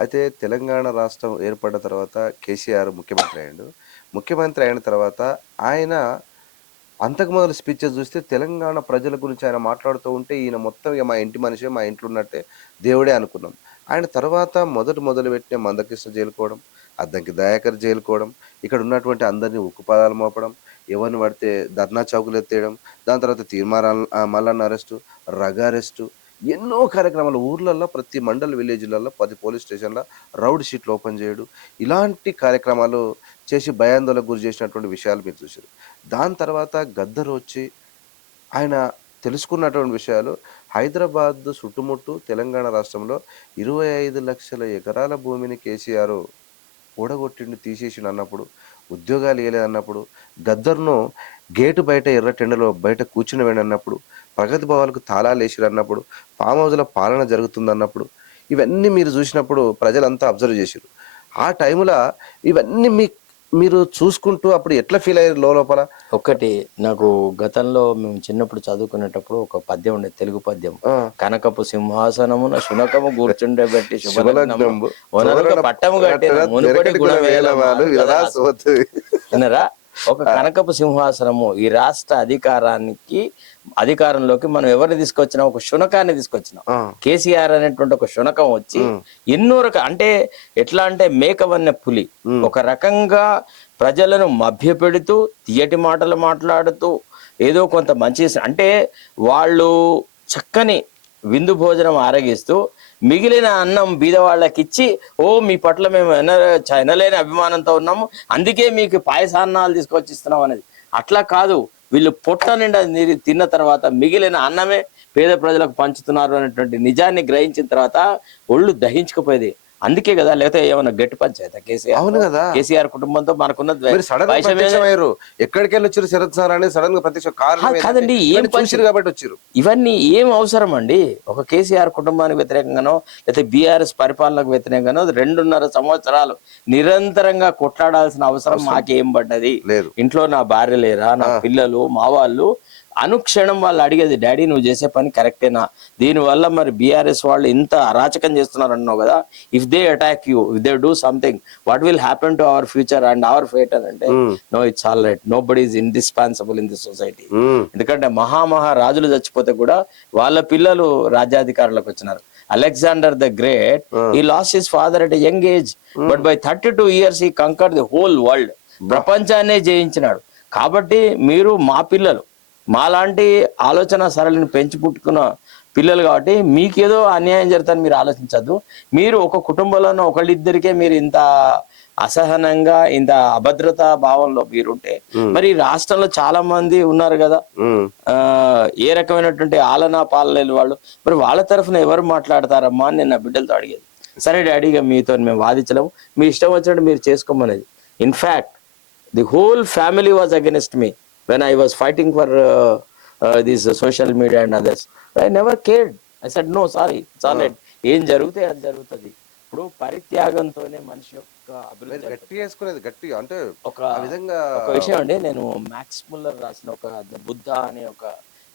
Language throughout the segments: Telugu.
అయితే తెలంగాణ రాష్ట్రం ఏర్పడిన తర్వాత కేసీఆర్ ముఖ్యమంత్రి అయ్యాడు. ముఖ్యమంత్రి అయిన తర్వాత ఆయన అంతకు మొదలు స్పీచెస్ చూస్తే తెలంగాణ ప్రజల గురించి ఆయన మాట్లాడుతూ ఉంటే ఈయన మొత్తం ఇక మా ఇంటి మనిషే మా ఇంట్లో ఉన్నట్టే దేవుడే అనుకున్నాం. ఆయన తర్వాత మొదటి మొదలుపెట్టిన మందకృష్ణ జైలుకోవడం అద్దంకి దయాకర్ జైలుకోవడం ఇక్కడ ఉన్నటువంటి అందరినీ ఉక్కుపాదాలు మోపడం ఎవరిని పడితే ధర్నా చౌకులు ఎత్తేయడం దాని తర్వాత తీర్మానాలు మల్లన్న అరెస్టు రగ అరెస్టు ఎన్నో కార్యక్రమాలు ఊర్లలో ప్రతి మండల విలేజ్లలో పది పోలీస్ స్టేషన్ల రౌడ్ షీట్లు ఓపెన్ చేయడు. ఇలాంటి కార్యక్రమాలు చేసి భయాందోళనకు గురి చేసినటువంటి విషయాలు మీరు చూశారు. దాని తర్వాత గద్దరు వచ్చి ఆయన తెలుసుకున్నటువంటి విషయాలు. హైదరాబాద్ చుట్టుముట్టు తెలంగాణ రాష్ట్రంలో ఇరవై ఐదు లక్షల ఎకరాల భూమిని కేసీఆర్ ఓడగొట్టిండు తీసేసిండు అన్నప్పుడు ఉద్యోగాలు ఇవ్వలేదు అన్నప్పుడు గద్దర్ను గేటు బయట ఎర్ర టెండలో బయట కూర్చుని అన్నప్పుడు ప్రగతి భవాలకు తాళాలు వేసిరు అన్నప్పుడు ఫామ్ హౌజ్ల పాలన జరుగుతుంది అన్నప్పుడు ఇవన్నీ మీరు చూసినప్పుడు ప్రజలంతా అబ్జర్వ్ చేశారు ఆ టైంలో ఇవన్నీ మీ మీరు చూసుకుంటూ అప్పుడు ఎట్లా ఫీల్ అయ్యారు లోపల? ఒకటి నాకు గతంలో మేము చిన్నప్పుడు చదువుకునేటప్పుడు ఒక పద్యం ఉండేది తెలుగు పద్యం. కనకపు సింహాసనమున శునకము శుభలగ్నము. వనరుక పట్టము కట్టిన ఒక కనకపు సింహాసనము ఈ రాష్ట్ర అధికారానికి అధికారంలోకి మనం ఎవరిని తీసుకొచ్చినాం? ఒక శునకాన్ని తీసుకొచ్చినాం. కేసీఆర్ అనేటువంటి ఒక శునకం వచ్చి. ఎన్నో రక అంటే ఎట్లా అంటే మేకవన్న పులి. ఒక రకంగా ప్రజలను మభ్యపెడుతూ తీయటి మాటలు మాట్లాడుతూ ఏదో కొంత మంచి అంటే వాళ్ళు చక్కని విందు భోజనం ఆరగిస్తూ మిగిలిన అన్నం బీదవాళ్ళకి ఇచ్చి ఓ మీ పట్ల మేము ఎన ఎనలేని అభిమానంతో ఉన్నాము అందుకే మీకు పాయసాన్నాలు తీసుకొచ్చి ఇస్తున్నాం అనేది. అట్లా కాదు. వీళ్ళు పొట్ట నిండా నీరు తిన్న తర్వాత మిగిలిన అన్నమే పేద ప్రజలకు పంచుతున్నారు అనేటువంటి నిజాన్ని గ్రహించిన తర్వాత ఒళ్ళు దహించుకుపోయేది. అందుకే కదా లేకపోతే ఏమైనా గట్టి పంచాయతీ కేసీఆర్? అవును కదా. కేసీఆర్ కుటుంబంతో మనకున్న సడన్ ఎక్కడికి వెళ్ళి వచ్చారు శరత్ సార్ అని సడన్గా ప్రత్యక్ష కాదండి, ఏం చూసిరు కాబట్టి వచ్చారు. ఇవన్నీ ఏం అవసరం అండి? ఒక కేసీఆర్ కుటుంబానికి వ్యతిరేకంగానో లేకపోతే బీఆర్ఎస్ పరిపాలనకు వ్యతిరేకంగానో రెండున్నర సంవత్సరాలు నిరంతరంగా కొట్లాడాల్సిన అవసరం మాకేం పడ్డది? లేదు. ఇంట్లో నా భార్య లేరా? నా పిల్లలు మా వాళ్ళు అనుక్షణం వాళ్ళు అడిగేది డాడీ నువ్వు చేసే పని కరెక్టేనా? దీనివల్ల మరి బీఆర్ఎస్ వాళ్ళు ఇంత అరాచకం చేస్తున్నారు అన్నావు కదా? If they attack you if they do something what will happen to our future and our fate అని అంటే no it's all right nobody is indispensable in this society ఎందుకంటే మహామహా రాజులు చచ్చిపోతే కూడా వాళ్ళ పిల్లలు రాజ్యాధికారులకు వచ్చినారు. అలెగ్జాండర్ ద గ్రేట్ ఈ lost his father at young age but by thirty two years ఈ కంకర్ ది హోల్ వరల్డ్ ప్రపంచాన్నే జయించినాడు. కాబట్టి మీరు మా పిల్లలు మాలాంటి ఆలోచన సరళిని పెంచి పుట్టుకున్న పిల్లలు కాబట్టి మీకేదో అన్యాయం జరుగుతుందని మీరు ఆలోచించద్దు. మీరు ఒక కుటుంబంలోనో ఒకళ్ళిద్దరికే మీరు ఇంత అసహనంగా ఇంత అభద్రతా భావంలో మీరుంటే మరి రాష్ట్రంలో చాలా మంది ఉన్నారు కదా. ఏ రకమైనటువంటి ఆలనా పాలలేని వాళ్ళు మరి వాళ్ళ తరఫున ఎవరు మాట్లాడతారమ్మా అని నేను నా బిడ్డలతో అడిగేది. సరే డాడీగా మీతో మేము వాదించలేము. మీ ఇష్టం వచ్చినట్టు మీరు చేసుకోమనేది. In fact the whole family was against me when I was fighting for this social media and others I never cared I said no sorry చాలే ఏం జరిగితే అది జరుగుతుంది. ఇప్పుడు పరిత్యాగంతోనే మనిషి యొక్క అభివృద్ధి మీరు గట్టిగా వేసుకునేది గట్టిగా. అంటే ఒక విధంగా ఒక విషయం అండి నేను మ్యాక్స్ ముల్లర్ రాసిన ఒక బుద్ధ అనే ఒక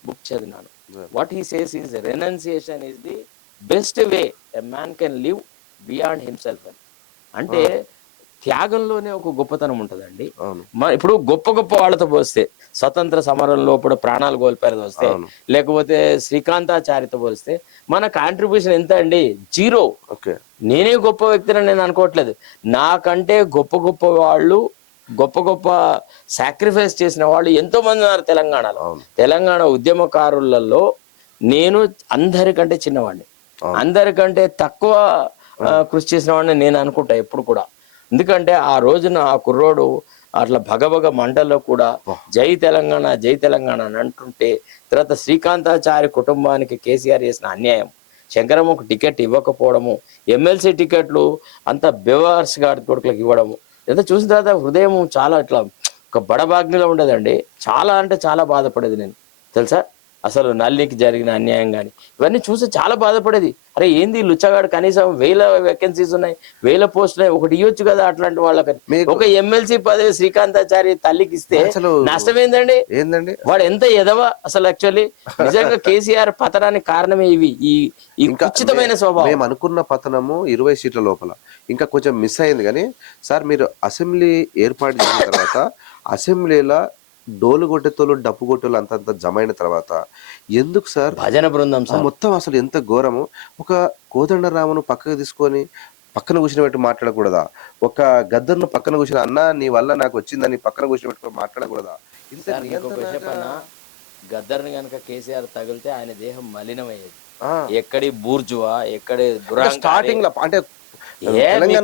book చదివినాను. What he says is renunciation is the best way a man can live beyond himself అని. అంటే త్యాగంలోనే ఒక గొప్పతనం ఉంటుందండి. ఇప్పుడు గొప్ప గొప్ప వాళ్ళతో పోస్తే స్వతంత్ర సమరం లోపల ప్రాణాలు కోల్పోయారు వస్తే. లేకపోతే శ్రీకాంతాచారితో పోలిస్తే మన కాంట్రిబ్యూషన్ ఎంత అండి? జీరో నేనే గొప్ప వ్యక్తిని నేను అనుకోవట్లేదు. నాకంటే గొప్ప గొప్ప వాళ్ళు గొప్ప గొప్ప సాక్రిఫైస్ చేసిన వాళ్ళు ఎంతో మంది ఉన్నారు తెలంగాణలో. తెలంగాణ ఉద్యమకారులలో నేను అందరికంటే చిన్నవాడిని. అందరికంటే తక్కువ కృషి చేసిన వాడిని నేను అనుకుంటా ఎప్పుడు కూడా. ఎందుకంటే ఆ రోజున ఆ కుర్రోడు అట్లా భగభగ మంటల్లో కూడా జై తెలంగాణ జై తెలంగాణ అని అంటుంటే తర్వాత శ్రీకాంతాచారి కుటుంబానికి కేసీఆర్ చేసిన అన్యాయం. శంకరమ్మకు టికెట్ ఇవ్వకపోవడము ఎమ్మెల్సీ టికెట్లు అంత బెవర్స్ గాడి కొడుకులకు ఇవ్వడము ఇదంతా చూసిన తర్వాత హృదయం చాలా ఇట్లా ఒక బడబాగ్నిలో ఉండేదండి. చాలా అంటే చాలా బాధపడేది నేను. తెలుసా? అసలు నల్లికి జరిగిన అన్యాయం కానీ ఇవన్నీ చూసి చాలా బాధపడేది. అరే ఏంది లుచ్చగాడు కనీసం వేల వేకెన్సీస్ ఉన్నాయి వేల పోస్టులు ఉన్నాయి ఒకటి ఇవ్వచ్చు కదా అట్లాంటి వాళ్ళకి ఒక ఎమ్మెల్సీ పదవి శ్రీకాంతాచారి తల్లికి ఇస్తే నష్టం ఏందండి ఏందండి? వాడు ఎంత ఎదవ అసలు యాక్చువల్లీ నిజంగా కేసీఆర్ పతనానికి కారణమే ఇవి ఈ ఈ మే- స్వభావం. మేము అనుకున్న పతనము ఇరవై సీట్ల లోపల. ఇంకా కొంచెం మిస్ అయింది కానీ సార్ మీరు అసెంబ్లీ ఏర్పాటు చేసిన తర్వాత అసెంబ్లీలో డోలు కొట్టేతోళ్ళు డప్పు కొట్టేలు అంతంత జమ అయిన తర్వాత ఎందుకు సార్? భజన బృందం సార్. మొత్తం అసలు ఎంత ఘోరము. ఒక కోదండరామును పక్కకు తీసుకొని పక్కన కూర్చోబెట్టి మాట్లాడకూడదా? ఒక గద్దర్ను పక్కన కూర్చుని అన్న నీ వల్ల నాకు వచ్చిందని పక్కన కూర్చోబెట్టుకొని మాట్లాడకూడదా? ఇంత గద్దర్ని కనుక కేసీఆర్ తగిలితే ఆయన దేహం మలినమయ్యేది. ఎక్కడి బూర్జువా ఎక్కడి స్టార్టింగ్లో అంటే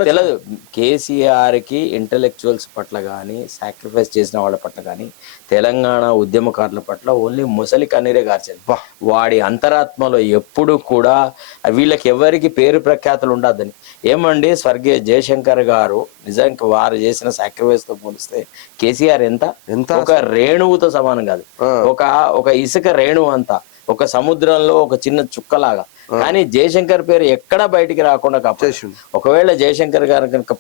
తెలియదు కేసీఆర్కి ఇంటలెక్చువల్స్ పట్ల కానీ సాక్రిఫైస్ చేసిన వాళ్ళ పట్ల కానీ తెలంగాణ ఉద్యమకారుల పట్ల ఓన్లీ ముసలి కన్నీరే గార్చింది వా. వాడి అంతరాత్మలో ఎప్పుడు కూడా వీళ్ళకి ఎవరికి పేరు ప్రఖ్యాతులు ఉండద్దని. ఏమండి స్వర్గీయ జయశంకర్ గారు నిజానికి వారు చేసిన సాక్రిఫైస్తో పోలిస్తే కేసీఆర్ ఎంత? ఎంత? ఒక రేణువుతో సమానం కాదు. ఒక ఒక ఇసుక రేణువు అంతా. ఒక సముద్రంలో ఒక చిన్న చుక్కలాగా. కానీ జయశంకర్ పేరు ఎక్కడా బయటికి రాకుండా కాపాడు. ఒకవేళ జయశంకర్ గారు కనుక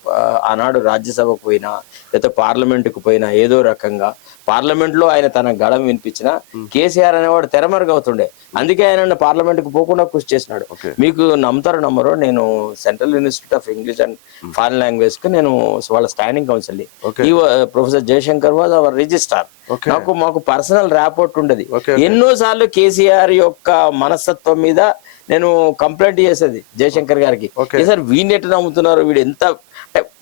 ఆనాడు రాజ్యసభకు పోయినా లేదా పార్లమెంటుకు పోయినా ఏదో రకంగా పార్లమెంట్లో ఆయన తన గళం వినిపించినా కేసీఆర్ అనేవాడు తెరమరుగవుతుండే. అందుకే ఆయన పార్లమెంట్కు పోకుండా కృషి చేసినాడు. మీకు నమ్ముతారో నమ్మరో నేను central institute of English and foreign లాంగ్వేజ్కు నేను వాళ్ళ స్టాండింగ్ కౌన్సిల్. ఈ professor Jayashankar was our registrar. Okay. నాకు మాకు పర్సనల్ ర్యాపోర్ట్ ఉండేది. ఎన్నో సార్లు కేసీఆర్ యొక్క మనస్తత్వం మీద నేను కంప్లైంట్ చేసేది జయశంకర్ గారికి. Okay. "ఏ సార్ వీడిని ఎట్లా నమ్ముతున్నారు? వీడు ఎంత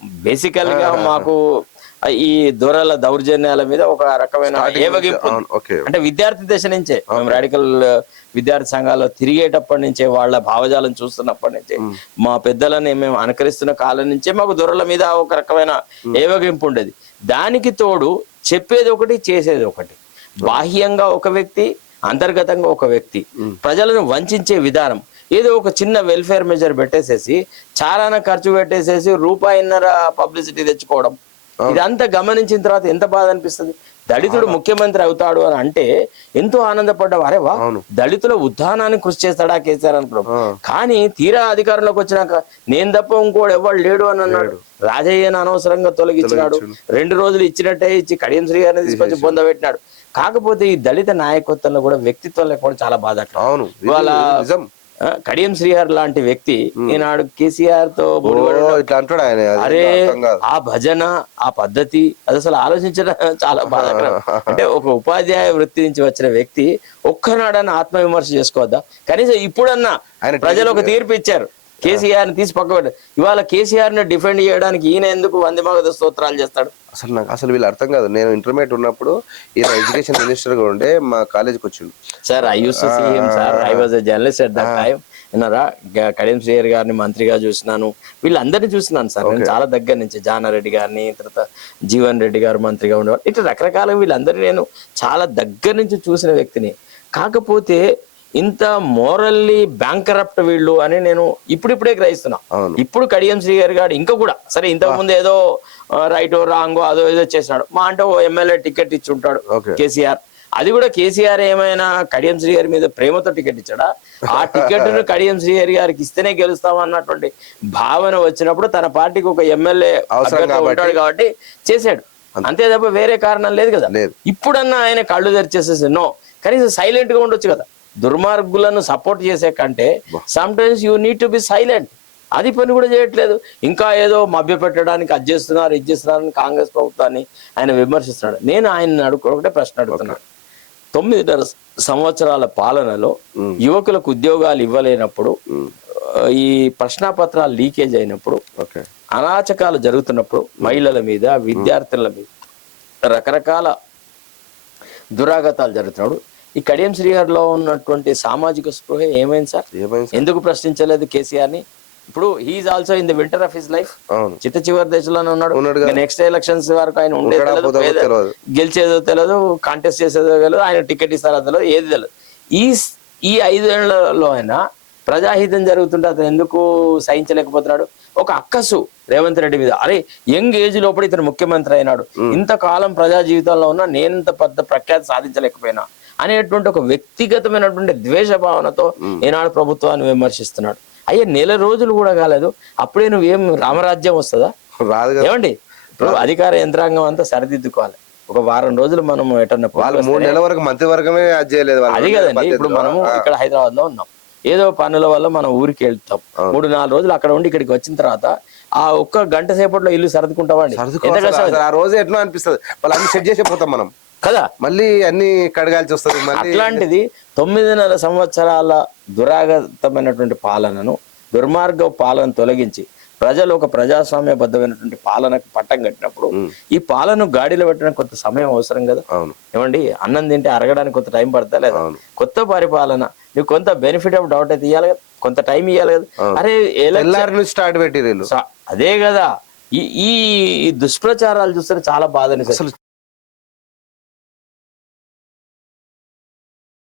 బేసికల్గా మాకు ఈ దొరల దౌర్జన్యాల మీద ఒక రకమైన ఏవగింపు. అంటే విద్యార్థి దశ నుంచే మేము రాడికల్ విద్యార్థి సంఘాల్లో తిరిగేటప్పటి నుంచే వాళ్ళ భావజాలం చూస్తున్నప్పటి నుంచే మా పెద్దలని మేము అనుకరిస్తున్న కాలం నుంచే మాకు దొరల మీద ఒక రకమైన ఏవగింపు ఉండేది. దానికి తోడు చెప్పేది ఒకటి చేసేది ఒకటి. బాహ్యంగా ఒక వ్యక్తి అంతర్గతంగా ఒక వ్యక్తి ప్రజలను వంచే విధానం. ఏదో ఒక చిన్న వెల్ఫేర్ మెజర్ పెట్టేసేసి చారాన ఖర్చు పెట్టేసేసి రూపాయిన్నర పబ్లిసిటీ తెచ్చుకోవడం. ఇదంతా గమనించిన తర్వాత ఎంత బాధ అనిపిస్తుంది? దళితుడు ముఖ్యమంత్రి అవుతాడు అని అంటే ఎంతో ఆనందపడ్డావు. అరే వా. దళితుల ఉత్థానానికి కృషి చేస్తాడా కేసీఆర్ అనుకున్నాం. కానీ తీరా అధికారంలోకి వచ్చినాక నేను తప్ప ఇంకోడు ఎవడు లేడు అని అన్నాడు. రాజయ్యను అనవసరంగా తొలగించినాడు. రెండు రోజులు ఇచ్చినట్టే ఇచ్చి కడియం శ్రీ గారిని తీసుకొచ్చి పొందబెట్టినాడు కాకపోతే ఈ దళిత నాయకత్వంలో కూడా వ్యక్తిత్వం లేకపోవడం చాలా బాధ ఇవాళ కడియం శ్రీహర్ లాంటి వ్యక్తి ఈనాడు కేసీఆర్తో ఇట్లా అంటాడు ఆయన అది అరే ఆ భజన ఆ పద్ధతి అది అసలు ఆలోచించడం చాలా బాధాకరం. అంటే ఒక ఉపాధ్యాయ వృత్తి నుంచి వచ్చిన వ్యక్తి ఒక్కనాడన్నా ఆత్మవిమర్శ చేసుకోవద్దా? కనీసం ఇప్పుడన్నా ఆయన ప్రజలు ఒక తీర్పు ఇచ్చారు. కేసీఆర్ని తీసి పక్కబెట్టారు ఇవాళ కేసీఆర్ని డిఫెండ్ చేయడానికి ఈయన ఎందుకు వందే మాగద స్తోత్రాలు చేస్తాడు? అసలు నాకు అసలు వీళ్ళు అర్థం కాదు. నేను ఇంటర్మీడియట్ ఉన్నప్పుడు ఈయన ఎడ్యుకేషన్ మినిస్టర్గా ఉండే మా కాలేజీకి వచ్చిండు. Sir I use sir. I was a journalist at that time విన్నారా? కడియం శ్రీయర్ గారిని మంత్రిగా చూసినాను. వీళ్ళందరినీ చూసినాను సార్. నేను చాలా దగ్గర నుంచి జానారెడ్డి గారిని తర్వాత జీవన్ రెడ్డి గారు మంత్రిగా ఉండేవారు. ఇట్లా రకరకాల వీళ్ళందరినీ నేను చాలా దగ్గర నుంచి చూసిన వ్యక్తిని. కాకపోతే ఇంత మోరల్లీ బ్యాంకరప్ట్ వీళ్ళు అని నేను ఇప్పుడిప్పుడే గ్రహిస్తున్నా. ఇప్పుడు కడియం శ్రీగారి గారు ఇంకా కూడా సరే ఇంతకు ముందు ఏదో రైటో రాంగో అదో ఏదో చేసినాడు. మా అంటే ఓ ఎమ్మెల్యే టికెట్ ఇచ్చి ఉంటాడు. కేసీఆర్. అది కూడా కేసీఆర్ ఏమైనా కడియం శ్రీగారి మీద ప్రేమతో టికెట్ ఇచ్చాడా? ఆ టికెట్ను కడియం శ్రీగారి గారికి ఇస్తేనే గెలుస్తాం అన్నటువంటి భావన వచ్చినప్పుడు తన పార్టీకి ఒక ఎమ్మెల్యే. ఉంటాడు కాబట్టి చేశాడు. అంతే. తప్ప వేరే కారణం లేదు కదా. ఇప్పుడన్నా ఆయన కళ్ళు తెరిచేసేసి నో. కనీసం సైలెంట్గా ఉండొచ్చు కదా. దుర్మార్గులను సపోర్ట్ చేసే కంటే sometimes you need to be silent అది పని కూడా చేయట్లేదు. ఇంకా ఏదో మభ్య పెట్టడానికి అది చేస్తున్నారు ఇది చేస్తున్నారు అని కాంగ్రెస్ ప్రభుత్వాన్ని ఆయన విమర్శిస్తున్నాడు. నేను ఆయన అడుగు ఒకటే ప్రశ్న అడుగుతున్నాను తొమ్మిదిన్నర సంవత్సరాల పాలనలో యువకులకు ఉద్యోగాలు ఇవ్వలేనప్పుడు ఈ ప్రశ్నాపత్రాలు లీకేజ్ అయినప్పుడు అనాచకాలు జరుగుతున్నప్పుడు మహిళల మీద విద్యార్థుల మీద రకరకాల దురాగతాలు జరుగుతున్నాడు ఈ కడియం శ్రీహరిలో ఉన్నటువంటి సామాజిక స్పృహ ఏమైంది సార్? ఎందుకు ప్రశ్నించలేదు కేసీఆర్ని ఇప్పుడు he is also in the winter of his life చిత్త చివరి దశలోనే ఉన్నాడు. నెక్స్ట్ ఎలక్షన్స్ వరకు ఆయన ఉండేది. గెలిచేదో తెలియదు కాంటెస్ట్ చేసేదో తెలియదు ఆయన టికెట్ ఇస్తారో తెలియదు ఏది తెలియదు ఈ ఈ ఐదేళ్ళలో అయినా ప్రజాహితం జరుగుతుంటే అతను ఎందుకు సహించలేకపోతున్నాడు? ఒక అక్కసు రేవంత్ రెడ్డి మీద. అరే యంగ్ ఏజ్ లోపల ఇతను ముఖ్యమంత్రి అయినాడు. ఇంతకాలం ప్రజా జీవితంలో ఉన్నా నేను ఇంత పెద్ద ప్రఖ్యాతి సాధించలేకపోయినా. అనేటువంటి ఒక వ్యక్తిగతమైనటువంటి ద్వేష భావనతో ఈనాడు ప్రభుత్వాన్ని విమర్శిస్తున్నాడు. అయ్యే నెల రోజులు కూడా కాలేదు. అప్పుడే నువ్వేం రామరాజ్యం వస్తుందా? ఏమండి? ఇప్పుడు అధికార యంత్రాంగం అంతా సరిదిద్దుకోవాలి. ఒక వారం రోజులు మనం ఎటన్నా వాళ్ళు మూడు నెలల వరకు మంత్రివర్గమే అది చేయలేదు అది కదండి. ఇప్పుడు మనము ఇక్కడ హైదరాబాద్లో ఉన్నాం. ఏదో పనుల వల్ల మనం ఊరికి వెళ్తాం. మూడు నాలుగు రోజులు అక్కడ ఉండి ఇక్కడికి వచ్చిన తర్వాత ఆ ఒక్క గంట సేపట్లో ఇల్లు సర్దుకుంటామండి ఆ రోజు ఎట్లా అనిపిస్తుంది? వాళ్ళు అన్ని సెట్ చేసే పోతాం మనం. కదా? మళ్ళీ అన్ని కడగాల్సి వస్తుంది అట్లాంటిది తొమ్మిదిన్నర సంవత్సరాల దురాగతమైనటువంటి పాలనను దుర్మార్గ పాలన తొలగించి ప్రజలు ఒక ప్రజాస్వామ్యబద్ధమైనటువంటి పాలనకు పట్టం కట్టినప్పుడు ఈ పాలన గాడిలో పెట్టడానికి కొంత సమయం అవసరం కదా? అవును. ఏమండి అన్నం తింటే అరగడానికి కొంత టైం పడతా లేదా. కొత్త పరిపాలన నీకు కొంత బెనిఫిట్ ఆఫ్ డౌట్ అయితే ఇవ్వాలి కదా? కొంత టైం ఇవ్వాలి కదా? అరే స్టార్ట్ పెట్టి అదే కదా. ఈ ఈ దుష్ప్రచారాలు చూస్తే చాలా బాధని అసలు